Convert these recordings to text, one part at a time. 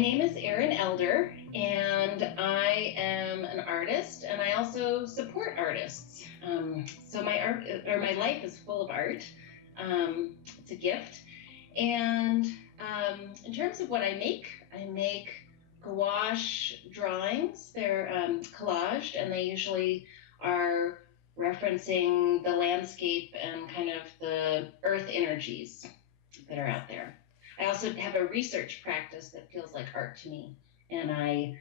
name is ERIN and I am an artist, and I also support artists. So my life is full of art. It's a gift. And in terms of what I make gouache drawings. They're collaged, and they usually are referencing the landscape and kind of the earth energies that are out there. I also have a research practice that feels like art to me, and I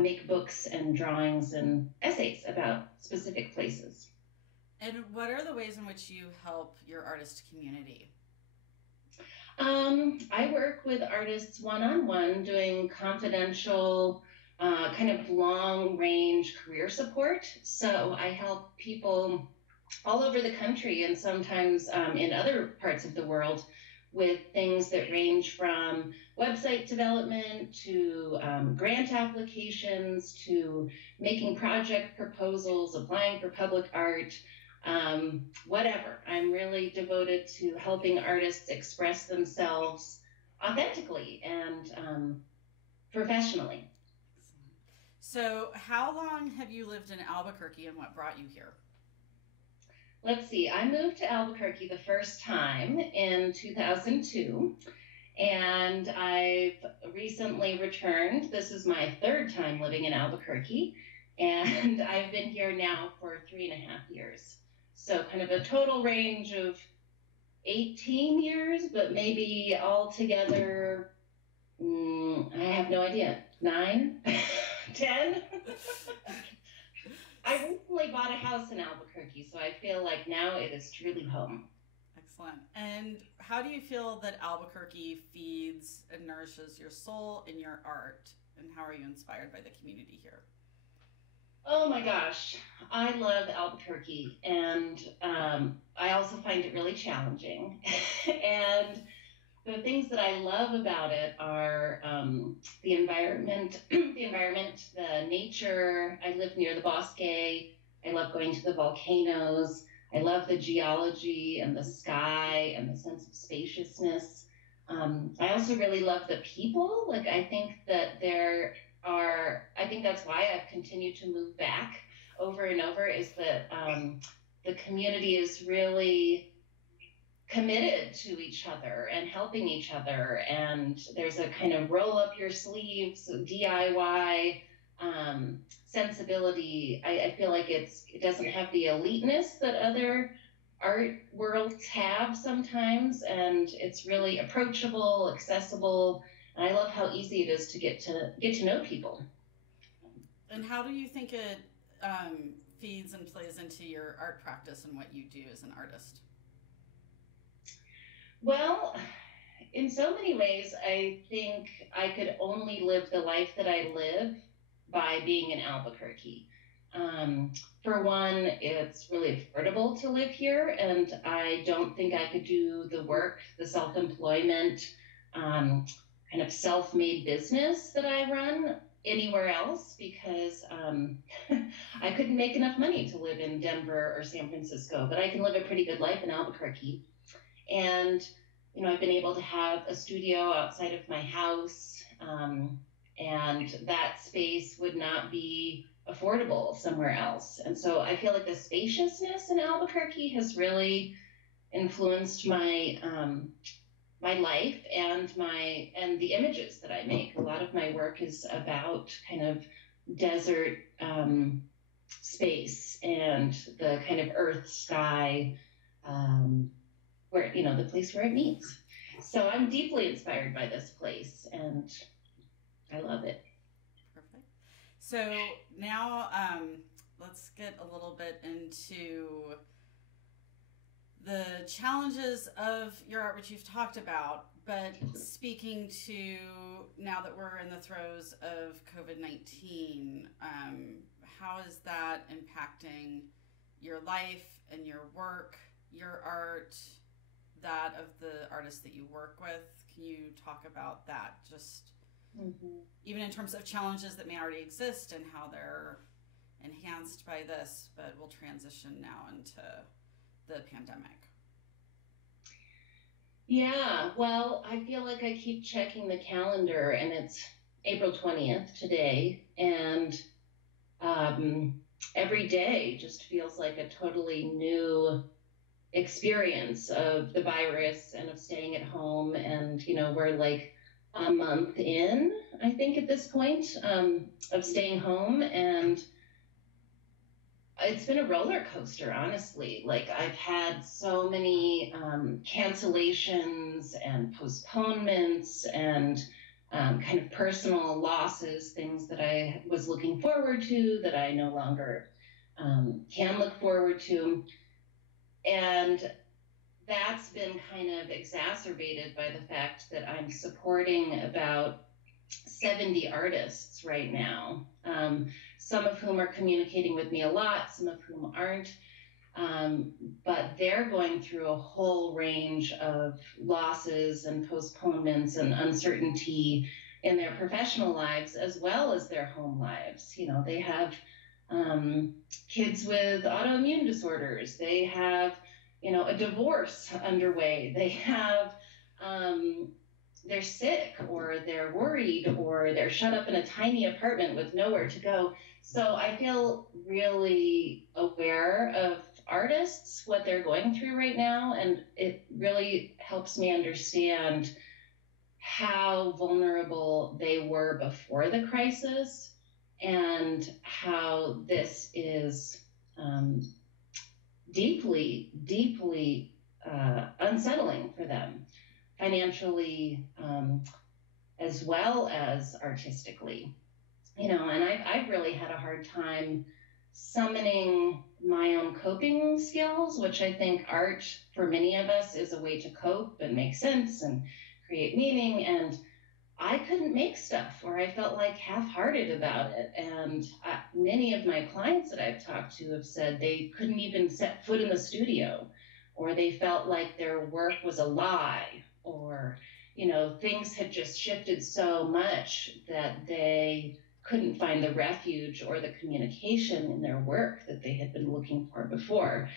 make books and drawings and essays about specific places. And what are the ways in which you help your artist community? I work with artists one-on-one, doing confidential, kind of long-range career support. So I help people all over the country and sometimes in other parts of the world with things that range from website development to grant applications to making project proposals, applying for public art, whatever. I'm really devoted to helping artists express themselves authentically and professionally. So how long have you lived in Albuquerque, and what brought you here? Let's see, I moved to Albuquerque the first time in 2002, and I've recently returned. This is my third time living in Albuquerque, and I've been here now for 3.5 years. So kind of a total range of 18 years, but maybe altogether, I have no idea, 9, 10? I recently bought a house in Albuquerque, so I feel like now it is truly home. Excellent. And how do you feel that Albuquerque feeds and nourishes your soul and your art? And how are you inspired by the community here? Oh my gosh, I love Albuquerque, and I also find it really challenging. And the things that I love about it are the environment, the nature. I live near the Bosque. I love going to the volcanoes. I love the geology and the sky and the sense of spaciousness. I also really love the people. Like, I think that I think that's why I've continued to move back over and over, is that the community is really committed to each other and helping each other, and there's a kind of roll up your sleeves DIY sensibility. I feel like it doesn't have the eliteness that other art worlds have sometimes, and it's really approachable, accessible, and I love how easy it is to get to know people. And how do you think it feeds and plays into your art practice and what you do as an artist? Well, in so many ways, I think I could only live the life that I live by being in Albuquerque. For one, it's really affordable to live here, and I don't think I could do the work, the self-employment, kind of self-made business that I run anywhere else, because I couldn't make enough money to live in Denver or San Francisco, but I can live a pretty good life in Albuquerque. And, I've been able to have a studio outside of my house, and that space would not be affordable somewhere else. And so I feel like the spaciousness in Albuquerque has really influenced my my life and the images that I make. A lot of my work is about kind of desert space and the kind of earth sky, where, the place where it meets. So I'm deeply inspired by this place, and I love it. Perfect. So now let's get a little bit into the challenges of your art, which you've talked about, but speaking to now that we're in the throes of COVID-19, how is that impacting your life and your work, your art, that of the artists that you work with? Can you talk about that, just even in terms of challenges that may already exist and how they're enhanced by this, but will transition now into the pandemic? Yeah, well, I feel like I keep checking the calendar, and it's April 20th today, and every day just feels like a totally new experience of the virus and of staying at home. And, we're like a month in, I think, at this point, of staying home. And it's been a roller coaster, honestly. Like, I've had so many cancellations and postponements and kind of personal losses, things that I was looking forward to that I no longer can look forward to. And that's been kind of exacerbated by the fact that I'm supporting about 70 artists right now, some of whom are communicating with me a lot, some of whom aren't. But they're going through a whole range of losses and postponements and uncertainty in their professional lives as well as their home lives. They have kids with autoimmune disorders. They have, a divorce underway. They have, they're sick, or they're worried, or they're shut up in a tiny apartment with nowhere to go. So I feel really aware of artists, what they're going through right now, and it really helps me understand how vulnerable they were before the crisis and how this is deeply, deeply unsettling for them, financially, as well as artistically. And I've really had a hard time summoning my own coping skills, which I think art for many of us is a way to cope and make sense and create meaning. And I couldn't make stuff, or I felt like half-hearted about it. And many of my clients that I've talked to have said they couldn't even set foot in the studio, or they felt like their work was a lie, or, things had just shifted so much that they couldn't find the refuge or the communication in their work that they had been looking for before.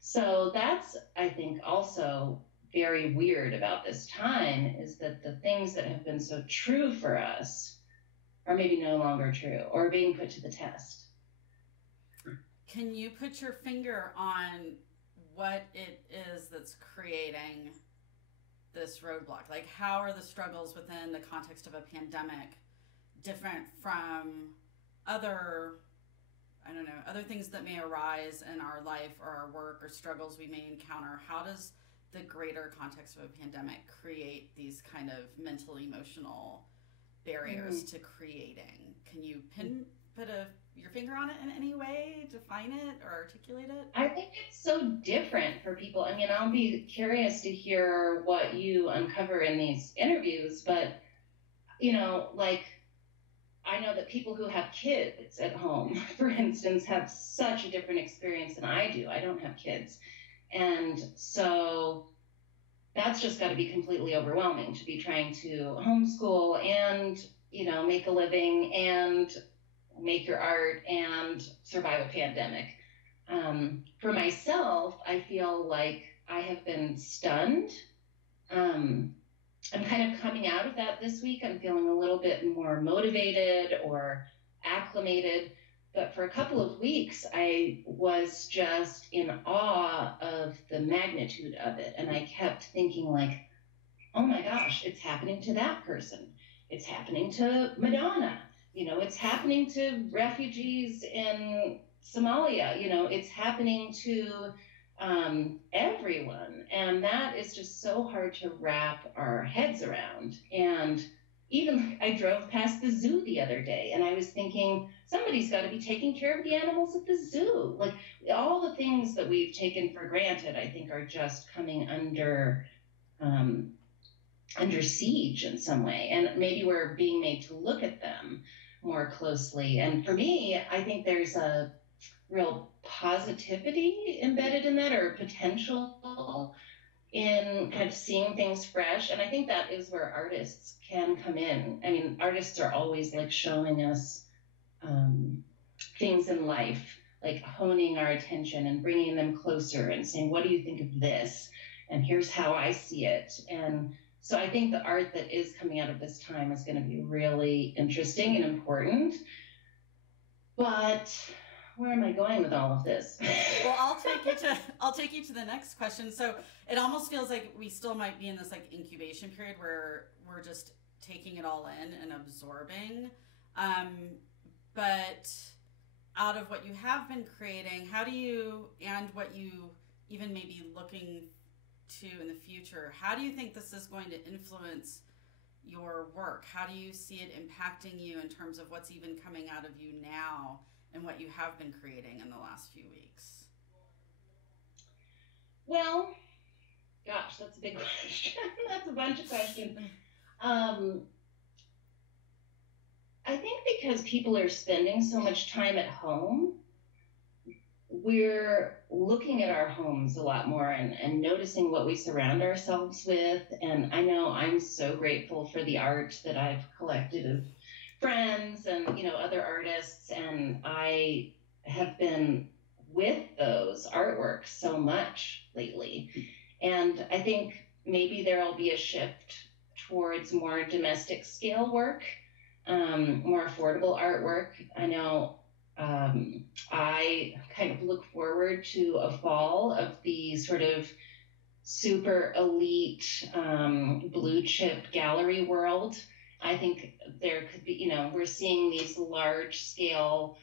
So that's, I think, also very weird about this time, is that the things that have been so true for us are maybe no longer true or being put to the test. Can you put your finger on what it is that's creating this roadblock? Like, how are the struggles within the context of a pandemic different from other things that may arise in our life or our work, or struggles we may encounter? How does the greater context of a pandemic create these kind of mental, emotional barriers to creating? Can you put your finger on it in any way, define it or articulate it? I think it's so different for people. I mean, I'll be curious to hear what you uncover in these interviews, but, like, I know that people who have kids at home, for instance, have such a different experience than I do. I don't have kids. And so that's just got to be completely overwhelming, to be trying to homeschool and, make a living and make your art and survive a pandemic. For myself, I feel like I have been stunned. I'm kind of coming out of that this week. I'm feeling a little bit more motivated or acclimated. But for a couple of weeks, I was just in awe of the magnitude of it. And I kept thinking, like, oh my gosh, it's happening to that person. It's happening to Madonna. It's happening to refugees in Somalia. It's happening to everyone. And that is just so hard to wrap our heads around. And even I drove past the zoo the other day, and I was thinking, somebody's got to be taking care of the animals at the zoo. Like, all the things that we've taken for granted, I think, are just coming under siege in some way. And maybe we're being made to look at them more closely. And for me, I think there's a real positivity embedded in that, or potential in kind of seeing things fresh. And I think that is where artists can come in. I mean, artists are always like showing us things in life, like honing our attention and bringing them closer and saying, what do you think of this? And here's how I see it. And So I think the art that is coming out of this time is going to be really interesting and important. But where am I going with all of this? Well, I'll take you to the next question. So it almost feels like we still might be in this like incubation period where we're just taking it all in and absorbing. But out of what you have been creating, how do you, and what you even may be looking to in the future, how do you think this is going to influence your work? How do you see it impacting you in terms of what's even coming out of you now and what you have been creating in the last few weeks? Well, gosh, that's a big question. That's a bunch of questions. I think because people are spending so much time at home, we're looking at our homes a lot more and noticing what we surround ourselves with. And I know I'm so grateful for the art that I've collected of friends and, you know, other artists. And I have been with those artworks so much lately. And I think maybe there'll be a shift towards more domestic scale work, more affordable artwork. I know I kind of look forward to a fall of the sort of super elite blue chip gallery world. I think there could be, you know, we're seeing these large scale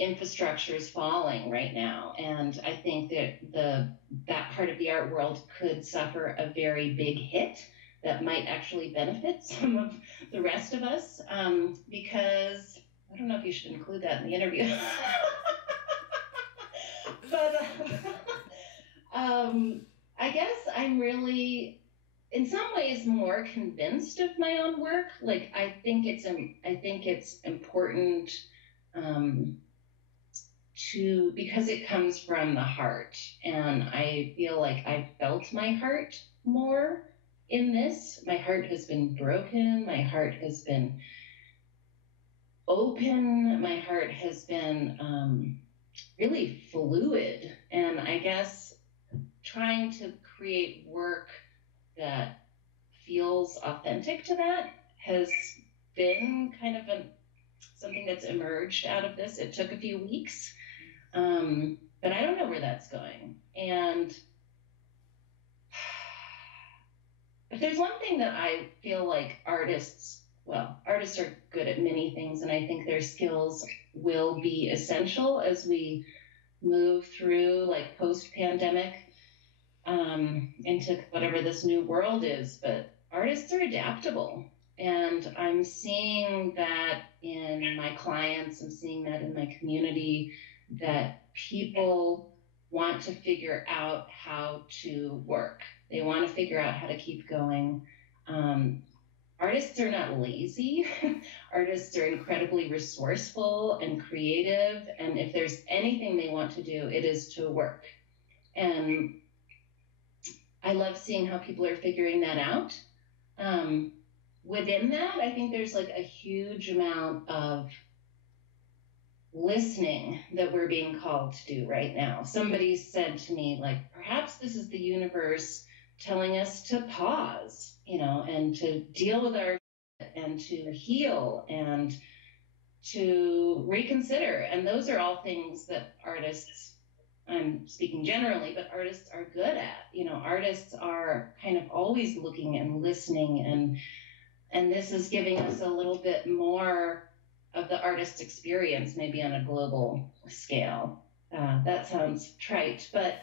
infrastructures falling right now. And I think that that part of the art world could suffer a very big hit that might actually benefit some of the rest of us, because I don't know if you should include that in the interview. But I guess I'm really, in some ways, more convinced of my own work. Like I think it's important because it comes from the heart, and I feel like I've felt my heart more in this. My heart has been broken. My heart has been open. My heart has been really fluid. And I guess trying to create work that feels authentic to that has been kind of something that's emerged out of this. It took a few weeks, but I don't know where that's going. And if there's one thing that I feel like artists are good at many things, and I think their skills will be essential as we move through like post-pandemic into whatever this new world is. But artists are adaptable, and I'm seeing that in my clients, I'm seeing that in my community, that people want to figure out how to work. They want to figure out how to keep going. Artists are not lazy. Artists are incredibly resourceful and creative. And if there's anything they want to do, it is to work. And I love seeing how people are figuring that out. Within that, I think there's like a huge amount of listening that we're being called to do right now. Somebody said to me, like, perhaps this is the universe telling us to pause, you know, and to deal with our and to heal and to reconsider. And those are all things that artists, I'm speaking generally, but artists are good at. You know, artists are kind of always looking and listening, and this is giving us a little bit more of the artist experience, maybe on a global scale. That sounds trite, but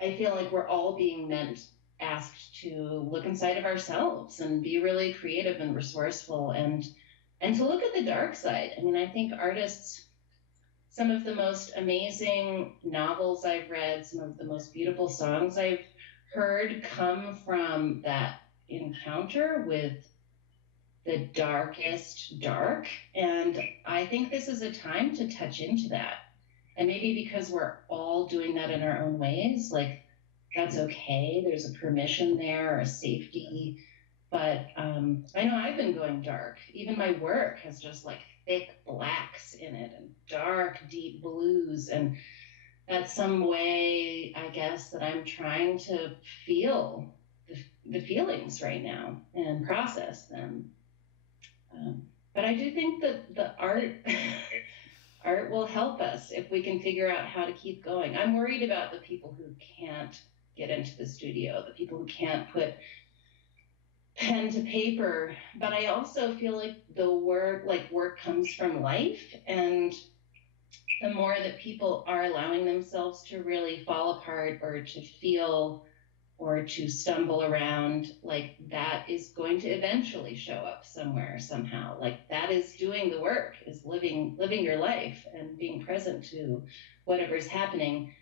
I feel like we're all being asked to look inside of ourselves and be really creative and resourceful, and to look at the dark side. I mean, I think artists, some of the most amazing novels I've read, some of the most beautiful songs I've heard come from that encounter with the darkest dark. And I think this is a time to touch into that. And maybe because we're all doing that in our own ways, like, that's okay. There's a permission there, or a safety. But I know I've been going dark. Even my work has just like thick blacks in it and dark, deep blues. And that's some way, I guess, that I'm trying to feel the feelings right now and process them. But I do think that the art will help us if we can figure out how to keep going. I'm worried about the people who can't get into the studio, the people who can't put pen to paper, but I also feel like work comes from life, and the more that people are allowing themselves to really fall apart or to feel or to stumble around, like that is going to eventually show up somewhere, somehow. Like that is doing the work, is living your life and being present to whatever's happening.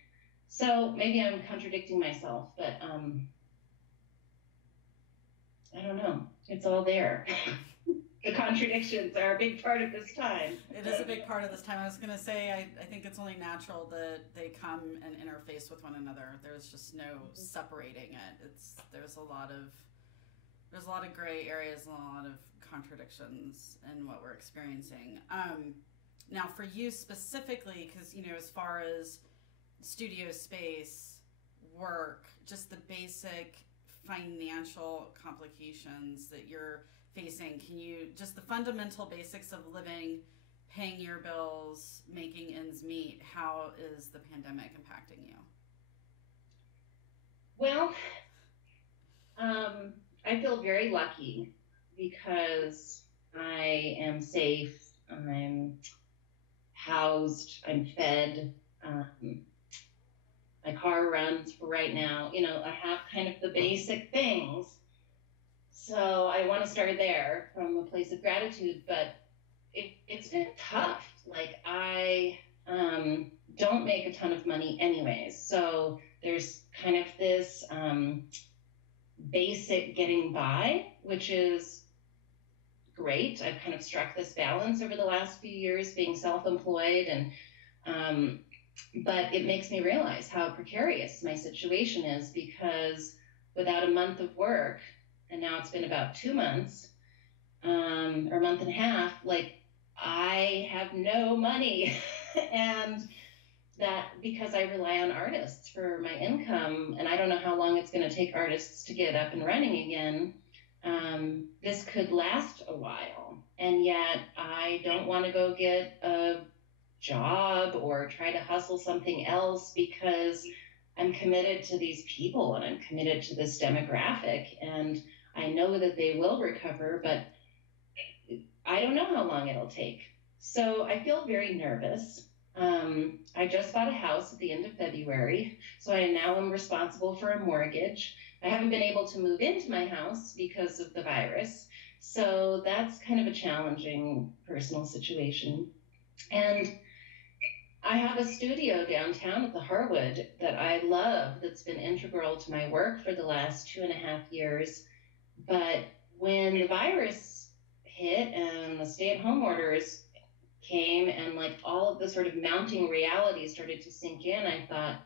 So maybe I'm contradicting myself, but I don't know. It's all there. The contradictions are a big part of this time. It is a big part of this time. I was going to say, I think it's only natural that they come and interface with one another. There's just no separating it. There's a lot of gray areas and a lot of contradictions in what we're experiencing. Now, for you specifically, because as far as studio space, work, just the basic financial complications that you're facing, just the fundamental basics of living, paying your bills, making ends meet, how is the pandemic impacting you? Well, I feel very lucky because I am safe, I'm housed, I'm fed, my car runs for right now. I have kind of the basic things. So I want to start there from a place of gratitude, but it's been tough. Like I don't make a ton of money anyways. So there's kind of this basic getting by, which is great. I've kind of struck this balance over the last few years being self-employed, and but it makes me realize how precarious my situation is, because without a month of work, and now it's been about 2 months, or a month and a half, like I have no money. And that because I rely on artists for my income, and I don't know how long it's going to take artists to get up and running again, this could last a while. And yet I don't want to go get a job or try to hustle something else, because I'm committed to these people and I'm committed to this demographic, and I know that they will recover, but I don't know how long it'll take. So I feel very nervous. I just bought a house at the end of February, so I now am responsible for a mortgage. I haven't been able to move into my house because of the virus, so that's kind of a challenging personal situation. And I have a studio downtown at the Harwood that I love, that's been integral to my work for the last 2.5 years. But when the virus hit and the stay-at-home orders came and like all of the sort of mounting reality started to sink in, I thought,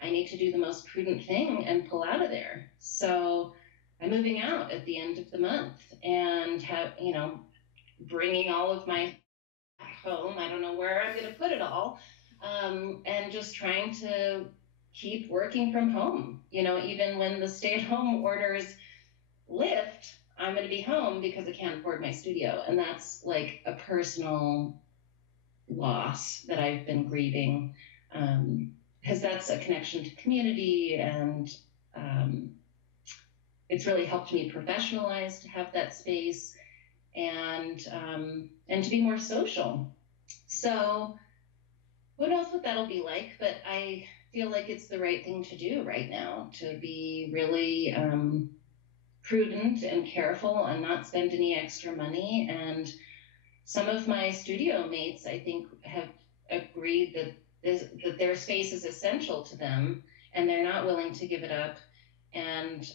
I need to do the most prudent thing and pull out of there. So I'm moving out at the end of the month and bringing all of my home. I don't know where I'm going to put it all. And just trying to keep working from home. Even when the stay-at-home orders lift, I'm going to be home because I can't afford my studio. And that's like a personal loss that I've been grieving, because that's a connection to community, and it's really helped me professionalize to have that space, and to be more social. So who knows what that'll be like, but I feel like it's the right thing to do right now, to be really prudent and careful and not spend any extra money. And some of my studio mates, I think, have agreed that their space is essential to them, and they're not willing to give it up. And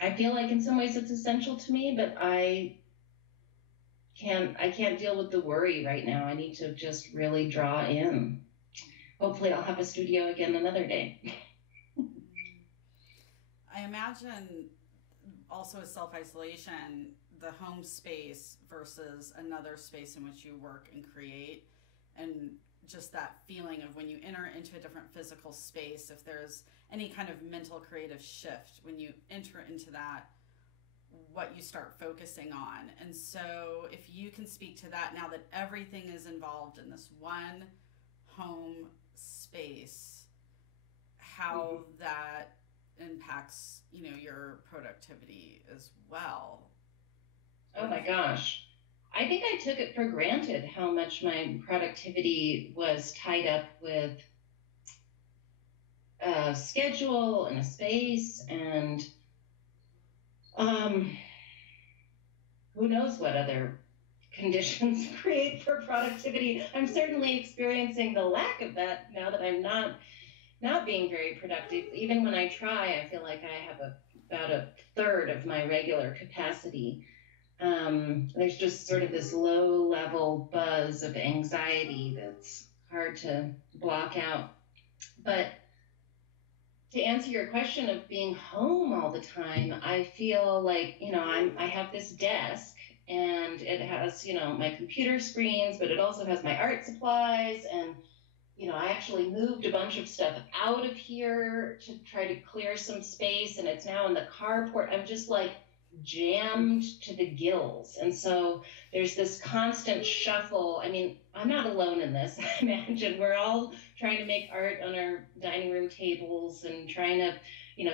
I feel like in some ways it's essential to me, but I can't deal with the worry right now. I need to just really draw in. Hopefully I'll have a studio again another day. I imagine also with self-isolation, the home space versus another space in which you work and create, and just that feeling of when you enter into a different physical space, if there's any kind of mental creative shift when you enter into that, what you start focusing on. And so if you can speak to that now that everything is involved in this one home space, how that impacts, your productivity as well. Oh my gosh. I think I took it for granted how much my productivity was tied up with a schedule and a space, and who knows what other conditions create for productivity. I'm certainly experiencing the lack of that now that I'm not being very productive. Even when I try, I feel like I have about a third of my regular capacity. There's just sort of this low level buzz of anxiety that's hard to block out. But to answer your question of being home all the time, I feel like, I have this desk and it has, my computer screens, but it also has my art supplies. And, I actually moved a bunch of stuff out of here to try to clear some space, and it's now in the carport. I'm just like jammed to the gills. And so there's this constant shuffle. I mean, I'm not alone in this. I imagine we're all trying to make art on our dining room tables and trying to,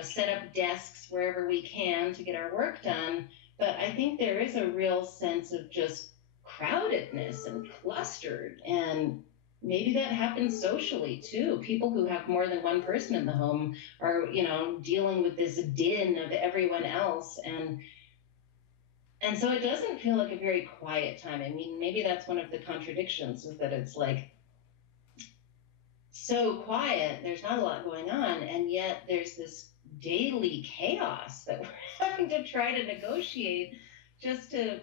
set up desks wherever we can to get our work done. But I think there is a real sense of just crowdedness and clustered. And maybe that happens socially too. People who have more than one person in the home are, dealing with this din of everyone else. And so it doesn't feel like a very quiet time. I mean, maybe that's one of the contradictions, is that it's like so quiet, there's not a lot going on, and yet there's this daily chaos that we're having to try to negotiate just to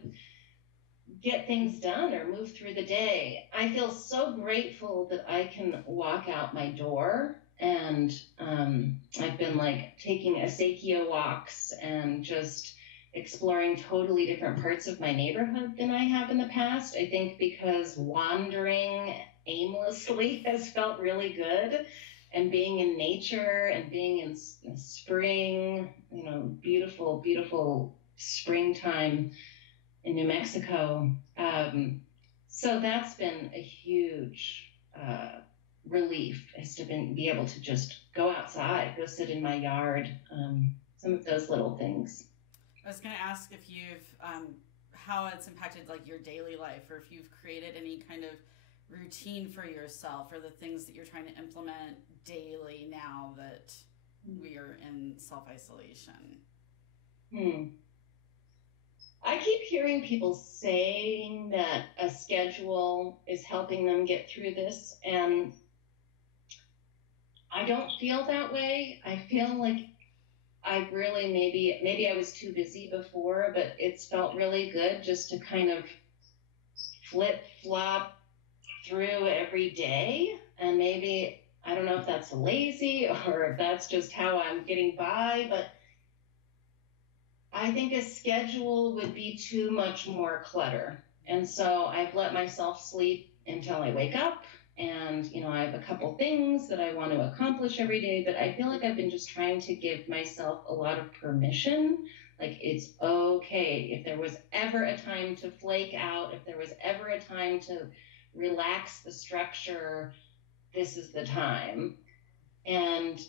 get things done or move through the day. I feel so grateful that I can walk out my door, and I've been like taking Asakio walks and just exploring totally different parts of my neighborhood than I have in the past. I think because wandering aimlessly has felt really good, and being in nature and being in spring, beautiful, beautiful springtime in New Mexico. So that's been a huge relief, is to be able to just go outside, go sit in my yard, some of those little things. I was going to ask if you've, how it's impacted like your daily life, or if you've created any kind of routine for yourself, or the things that you're trying to implement daily now that we are in self-isolation. I keep hearing people saying that a schedule is helping them get through this, and I don't feel that way. I feel like I really, maybe I was too busy before, but it's felt really good just to kind of flip-flop through every day. And maybe, I don't know if that's lazy or if that's just how I'm getting by, but I think a schedule would be too much more clutter. And so I've let myself sleep until I wake up. And, I have a couple things that I want to accomplish every day, but I feel like I've been just trying to give myself a lot of permission. Like, it's okay. If there was ever a time to flake out, if there was ever a time to relax the structure, this is the time. And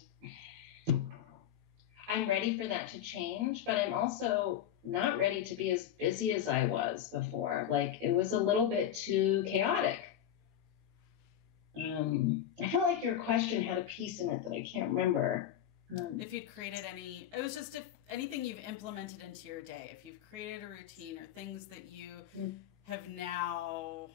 I'm ready for that to change, but I'm also not ready to be as busy as I was before. Like, it was a little bit too chaotic. I feel like your question had a piece in it that I can't remember. If you'd created it was just if anything you've implemented into your day, if you've created a routine or things that you have now,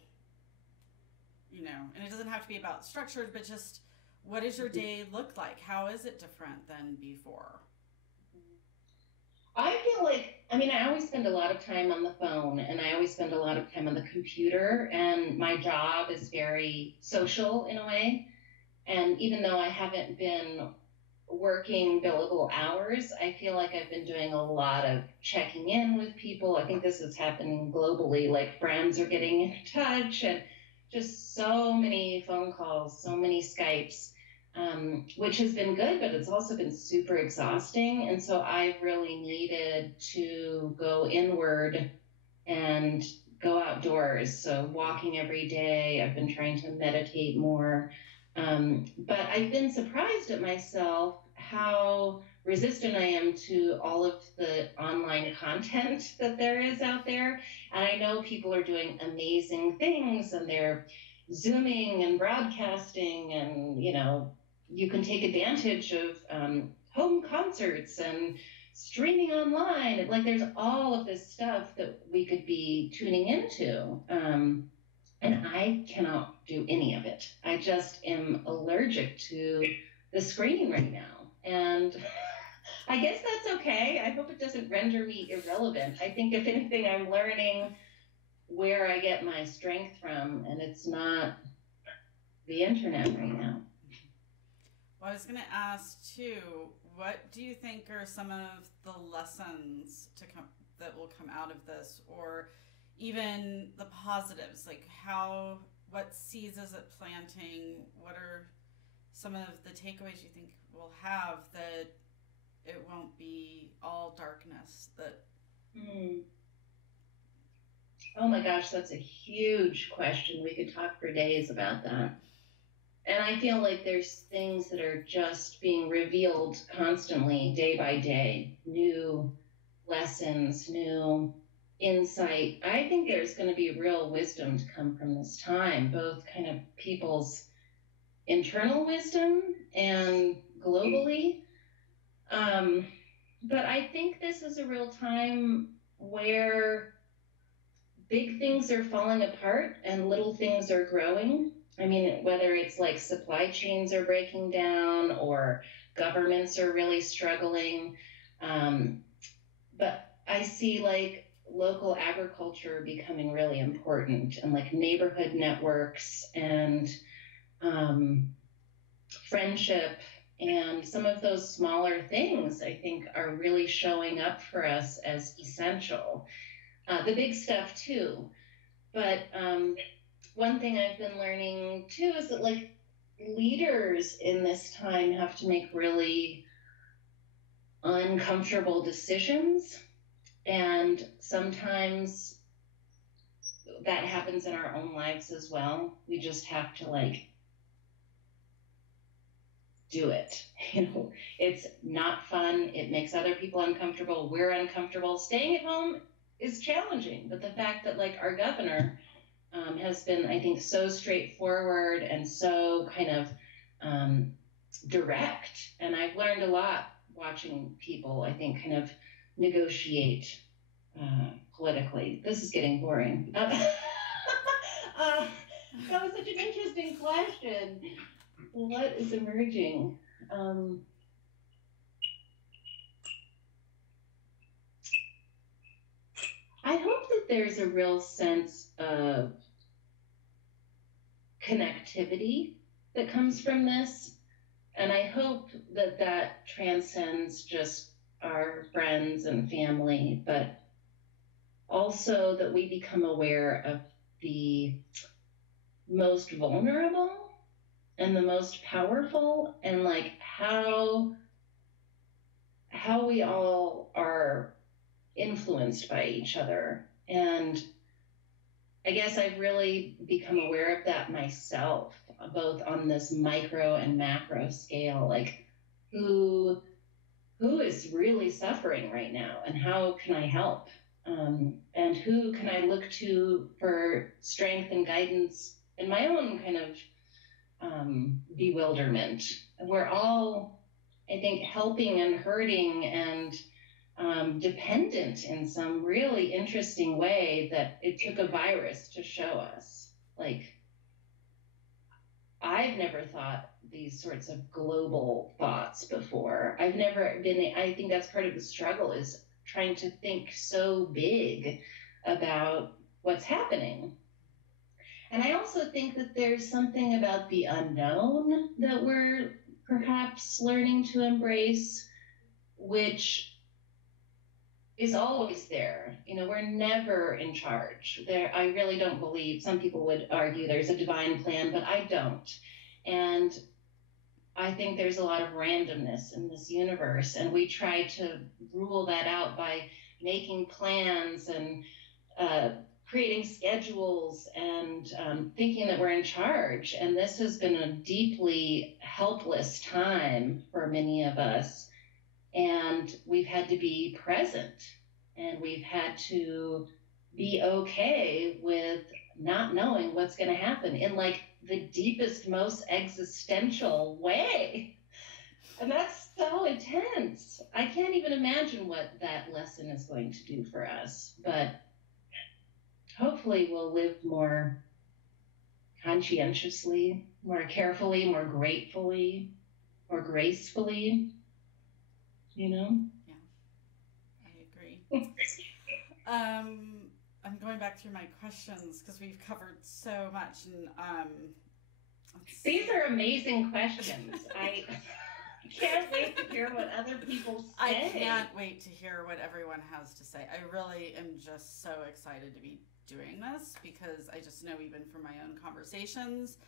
and it doesn't have to be about structured, but just what does your day look like? How is it different than before? I feel like, I always spend a lot of time on the phone, and I always spend a lot of time on the computer, and my job is very social in a way. And even though I haven't been working billable hours, I feel like I've been doing a lot of checking in with people. I think this is happening globally, like friends are getting in touch, and just so many phone calls, so many Skypes, which has been good, but it's also been super exhausting. And so I've really needed to go inward and go outdoors. So walking every day, I've been trying to meditate more. But I've been surprised at myself how resistant I am to all of the online content that there is out there. And I know people are doing amazing things and they're Zooming and broadcasting, and, you can take advantage of home concerts and streaming online. Like, there's all of this stuff that we could be tuning into. And I cannot do any of it. I just am allergic to the screen right now. And I guess that's okay. I hope it doesn't render me irrelevant. I think, if anything, I'm learning where I get my strength from, and it's not the internet right now. Well, I was going to ask too, what do you think are some of the lessons that will come out of this, or even the positives? Like, what seeds is it planting? What are some of the takeaways you think we'll have, that it won't be all darkness? Oh my gosh, that's a huge question. We could talk for days about that. And I feel like there's things that are just being revealed constantly, day by day, new lessons, new insight. I think there's going to be real wisdom to come from this time, both kind of people's internal wisdom and globally. But I think this is a real time where big things are falling apart and little things are growing. I mean, whether it's like supply chains are breaking down or governments are really struggling. But I see like local agriculture becoming really important, and like neighborhood networks and friendship, and some of those smaller things I think are really showing up for us as essential. The big stuff too. But one thing I've been learning too is that like leaders in this time have to make really uncomfortable decisions. And sometimes that happens in our own lives as well. We just have to like do it. It's not fun. It makes other people uncomfortable. We're uncomfortable. Staying at home is challenging. But the fact that like our governor has been, I think, so straightforward and so kind of direct. And I've learned a lot watching people, I think, kind of negotiate politically. This is getting boring. That was such an interesting question. What is emerging? I hope that there's a real sense of connectivity that comes from this. And I hope that that transcends just our friends and family, but also that we become aware of the most vulnerable and the most powerful, and like how we all are influenced by each other. And I guess I've really become aware of that myself, both on this micro and macro scale, like who is really suffering right now, and how can I help? And who can I look to for strength and guidance in my own kind of bewilderment? We're all, I think, helping and hurting and dependent in some really interesting way that it took a virus to show us. Like, I've never thought these sorts of global thoughts before. I've never been, I think that's part of the struggle, is trying to think so big about what's happening. And I also think that there's something about the unknown that we're perhaps learning to embrace, which is always there. You know, we're never in charge. There, I really don't believe, some people would argue there's a divine plan, but I don't. And I think there's a lot of randomness in this universe, and we try to rule that out by making plans and creating schedules and thinking that we're in charge. And this has been a deeply helpless time for many of us. And we've had to be present, and we've had to be okay with not knowing what's going to happen in like the deepest, most existential way. And that's so intense. I can't even imagine what that lesson is going to do for us. But hopefully we'll live more conscientiously, more carefully, more gratefully, more gracefully, you know? Yeah, I agree. I'm going back through my questions because we've covered so much, and these are amazing questions. I can't wait to hear what other people say. I can't wait to hear what everyone has to say. I really am just so excited to be doing this because I just know, even from my own conversations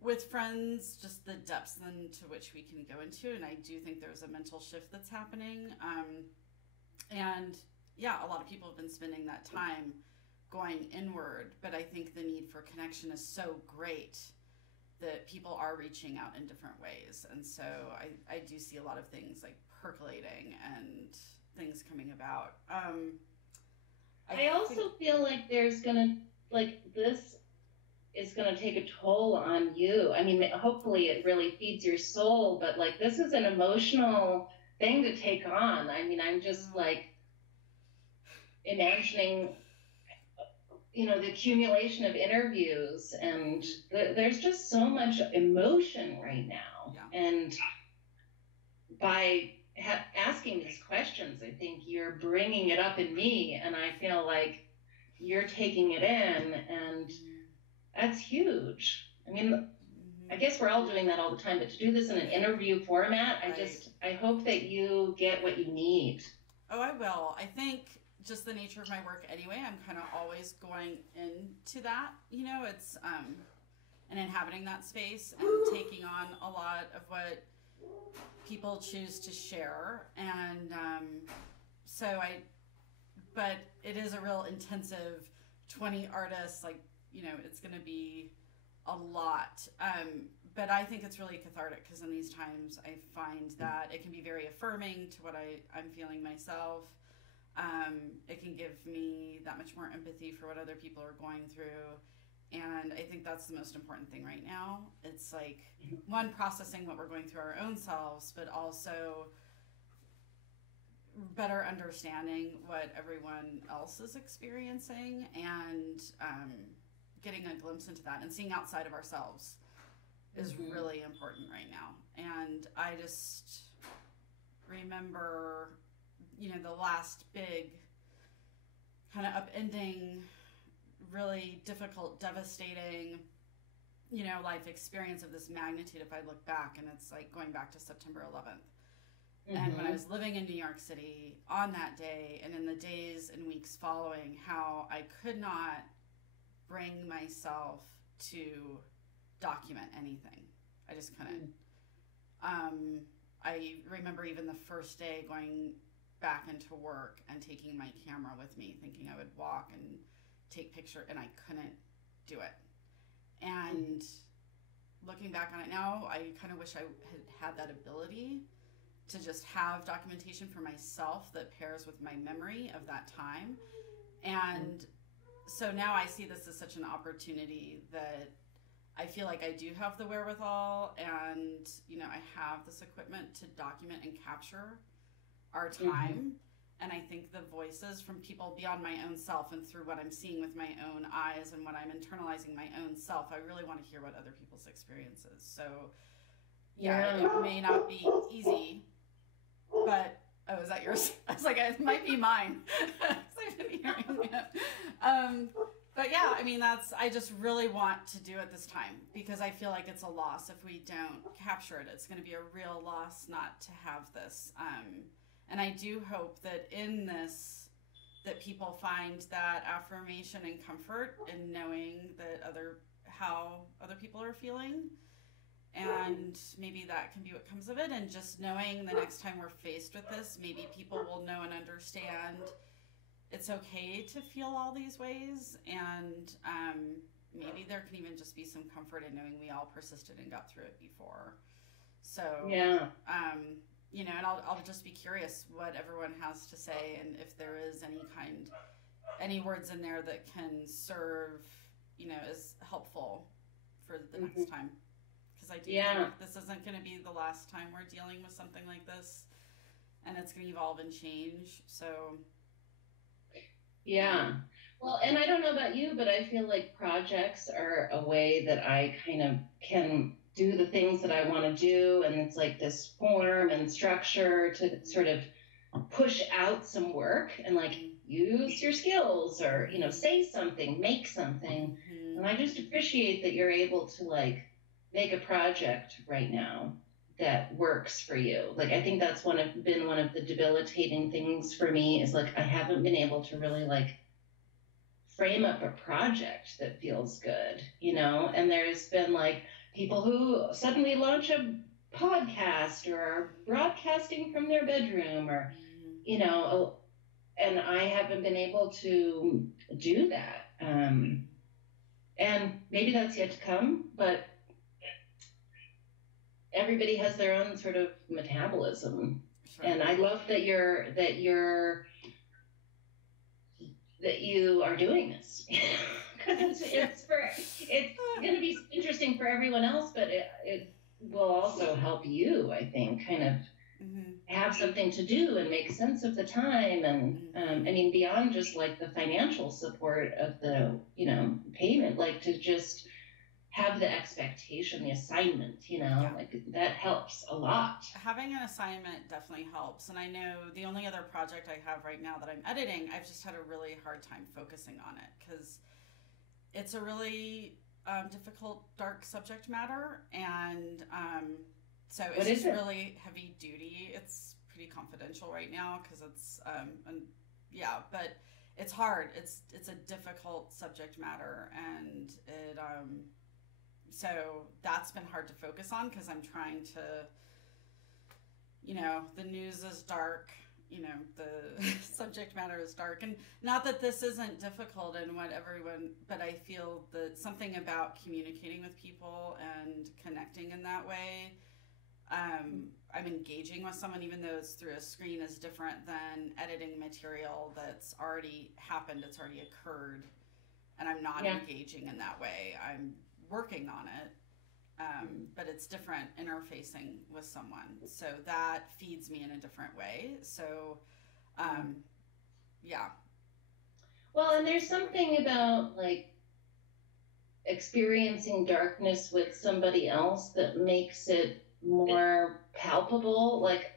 with friends, just the depths into which we can go into. And I do think there's a mental shift that's happening. And yeah, a lot of people have been spending that time going inward, but I think the need for connection is so great that people are reaching out in different ways. And so I do see a lot of things like percolating and things coming about. I also feel like there's gonna, like, this is gonna take a toll on you. I mean, hopefully it really feeds your soul, but like, this is an emotional thing to take on. I mean, I'm just like imagining, you know, the accumulation of interviews, and there's just so much emotion right now. Yeah. And by asking these questions, I think you're bringing it up in me, and I feel like you're taking it in, and that's huge. I mean, I guess we're all doing that all the time, but to do this in an interview format, I hope that you get what you need. Oh, I will. I think just the nature of my work anyway, I'm kind of always going into that, you know, it's, and inhabiting that space and taking on a lot of what people choose to share. And but it is a real intensive 20 artists, like, you know, it's going to be a lot. But I think it's really cathartic because in these times I find that it can be very affirming to what I'm feeling myself. It can give me that much more empathy for what other people are going through. And I think that's the most important thing right now. It's like, one, processing what we're going through our own selves, but also better understanding what everyone else is experiencing, and getting a glimpse into that and seeing outside of ourselves is really important right now. And I just remember, you know, the last big kind of upending, really difficult, devastating, you know, life experience of this magnitude, if I look back, and it's like going back to September 11th. And when I was living in New York City on that day, and in the days and weeks following, how I could not bring myself to document anything. I just couldn't. I remember even the first day going back into work and taking my camera with me, thinking I would walk and take picture, and I couldn't do it. And looking back on it now, I kind of wish I had that ability to just have documentation for myself that pairs with my memory of that time. And so now I see this as such an opportunity that I feel like I do have the wherewithal, and, you know, I have this equipment to document and capture our time. And I think the voices from people beyond my own self, and through what I'm seeing with my own eyes and what I'm internalizing my own self, I really want to hear what other people's experiences. So yeah, it may not be easy, but, oh, is that yours? I was like, it might be mine. I've been hearing it. But yeah, I mean, I just really want to do it this time, because I feel like it's a loss if we don't capture it. It's going to be a real loss not to have this. And I do hope that in this, that people find that affirmation and comfort in knowing that how other people are feeling. And maybe that can be what comes of it. And just knowing the next time we're faced with this, maybe people will know and understand it's okay to feel all these ways. And maybe there can even just be some comfort in knowing we all persisted and got through it before. So, Yeah. You know, and I'll just be curious what everyone has to say, and if there is any words in there that can serve, you know, as helpful for the next time. Because I do think this isn't going to be the last time we're dealing with something like this, and it's going to evolve and change. So, yeah. Well, and I don't know about you, but I feel like projects are a way that I kind of can do the things that I want to do, and it's like this form and structure to sort of push out some work and like use your skills, or, you know, say something, make something. And I just appreciate that you're able to like make a project right now that works for you. Like, I think that's been one of the debilitating things for me, is like I haven't been able to really like frame up a project that feels good, you know. And there's been like people who suddenly launch a podcast or are broadcasting from their bedroom, or, you know, and I haven't been able to do that. And maybe that's yet to come, but everybody has their own sort of metabolism. Sure. And I love that you are doing this. Because it's going to be interesting for everyone else, but it will also help you, I think, kind of have something to do and make sense of the time. And I mean, beyond just like the financial support of the, you know, payment, like to just have the expectation, the assignment, you know, like that helps a lot. Having an assignment definitely helps. And I know the only other project I have right now that I'm editing, I've just had a really hard time focusing on it, because it's a really difficult, dark subject matter. And so it's just really heavy duty. It's pretty confidential right now because it's, but it's hard. It's a difficult subject matter, and it, so that's been hard to focus on, because I'm trying to, you know, the news is dark, you know, the subject matter is dark. And not that this isn't difficult and what everyone, but I feel that something about communicating with people and connecting in that way, I'm engaging with someone, even though it's through a screen, is different than editing material that's already happened, it's already occurred, and I'm not engaging in that way. I'm working on it, but it's different interfacing with someone, so that feeds me in a different way. So well, and there's something about like experiencing darkness with somebody else that makes it more palpable. Like,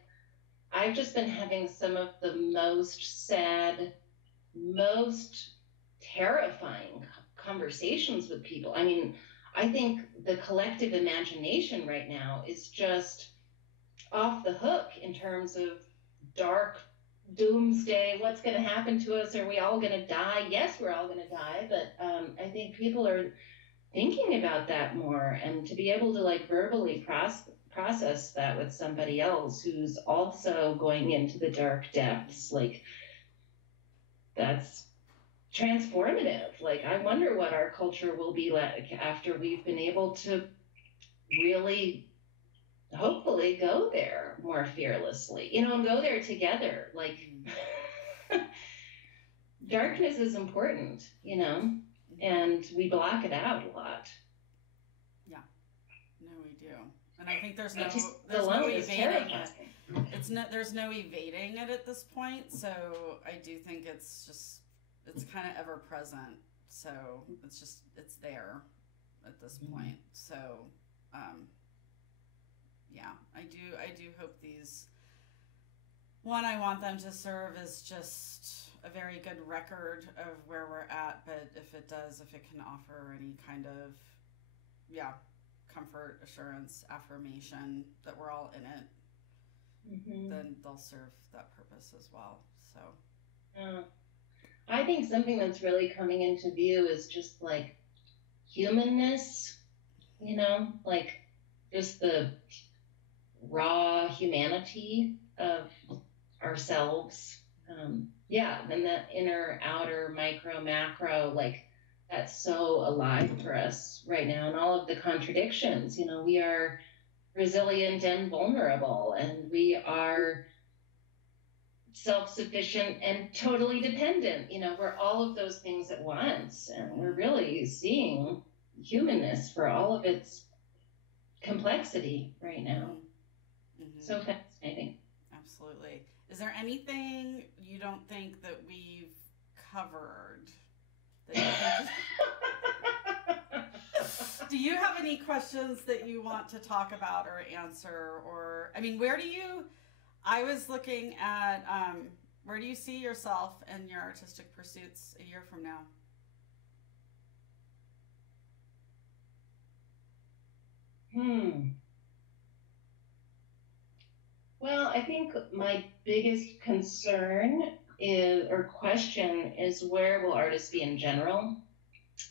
I've just been having some of the most sad, most terrifying conversations with people. I mean, I think the collective imagination right now is just off the hook in terms of dark doomsday. What's going to happen to us? Are we all going to die? Yes, we're all going to die. But I think people are thinking about that more, and to be able to like verbally process that with somebody else who's also going into the dark depths, like, that's transformative. Like, I wonder what our culture will be like after we've been able to really, hopefully, go there more fearlessly, you know, and go there together. Like, darkness is important, you know, and we block it out a lot. Yeah, no, we do. And I think there's no evading it. There's no evading it at this point. So I do think it's kind of ever present. So it's there at this point. So, I do hope these, I want them to serve as just a very good record of where we're at, but if it can offer any kind of, comfort, assurance, affirmation that we're all in it, then they'll serve that purpose as well. So I think something that's really coming into view is just like humanness, like just the raw humanity of ourselves. And that inner, outer, micro, macro, like that's so alive for us right now. And all of the contradictions, we are resilient and vulnerable, and we are self-sufficient and totally dependent. We're all of those things at once, and we're really seeing humanness for all of its complexity right now. So fascinating. Absolutely. Is there anything you don't think that we've covered? Do you have any questions that you want to talk about or answer? Or, I mean, I was looking at, where do you see yourself and your artistic pursuits a year from now? Well, I think my biggest concern question is where will artists be in general?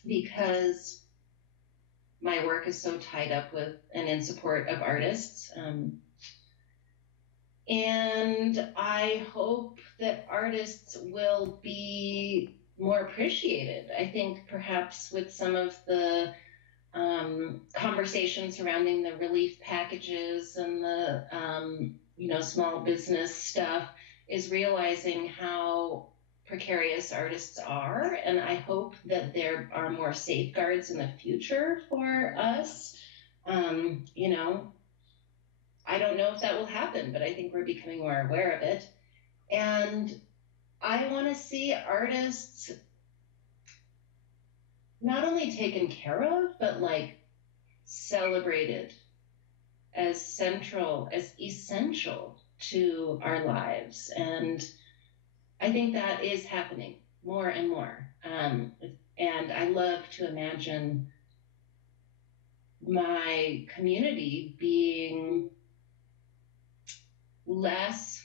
Because my work is so tied up with and in support of artists. And I hope that artists will be more appreciated. I think perhaps with some of the conversations surrounding the relief packages and the small business stuff is realizing how precarious artists are, and I hope that there are more safeguards in the future for us. I don't know if that will happen, but I think we're becoming more aware of it. And I want to see artists not only taken care of, but like celebrated as central, as essential to our lives. And I think that is happening more and more. And I love to imagine my community being less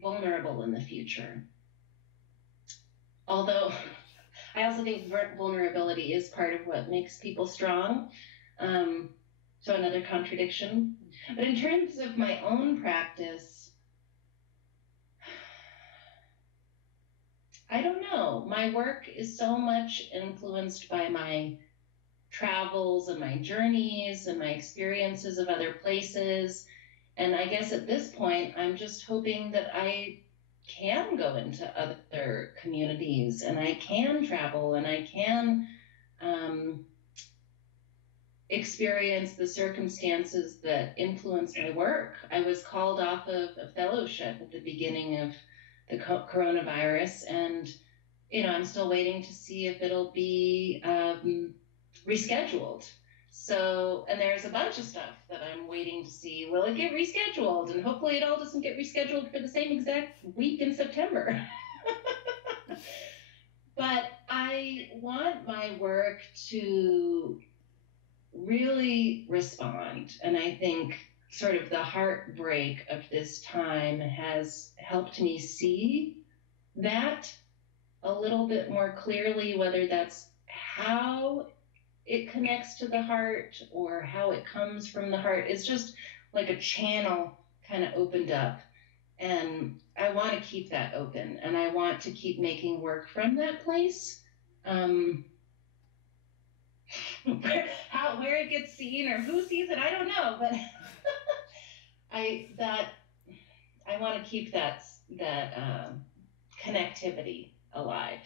vulnerable in the future. Although I also think vulnerability is part of what makes people strong. So another contradiction. But in terms of my own practice, I don't know. My work is so much influenced by my travels and my journeys and my experiences of other places. And I guess at this point, I'm just hoping that I can go into other communities and I can travel and I can experience the circumstances that influence my work. I was called off of a fellowship at the beginning of the coronavirus, and I'm still waiting to see if it'll be rescheduled. So, and there's a bunch of stuff that I'm waiting to see. Will it get rescheduled? And hopefully it all doesn't get rescheduled for the same exact week in September. But I want my work to really respond. And I think sort of the heartbreak of this time has helped me see that a little bit more clearly, whether that's how it connects to the heart or how it comes from the heart. It's just like a channel kind of opened up, and I want to keep that open, and I want to keep making work from that place. Where it gets seen or who sees it, I don't know, but I want to keep that connectivity alive.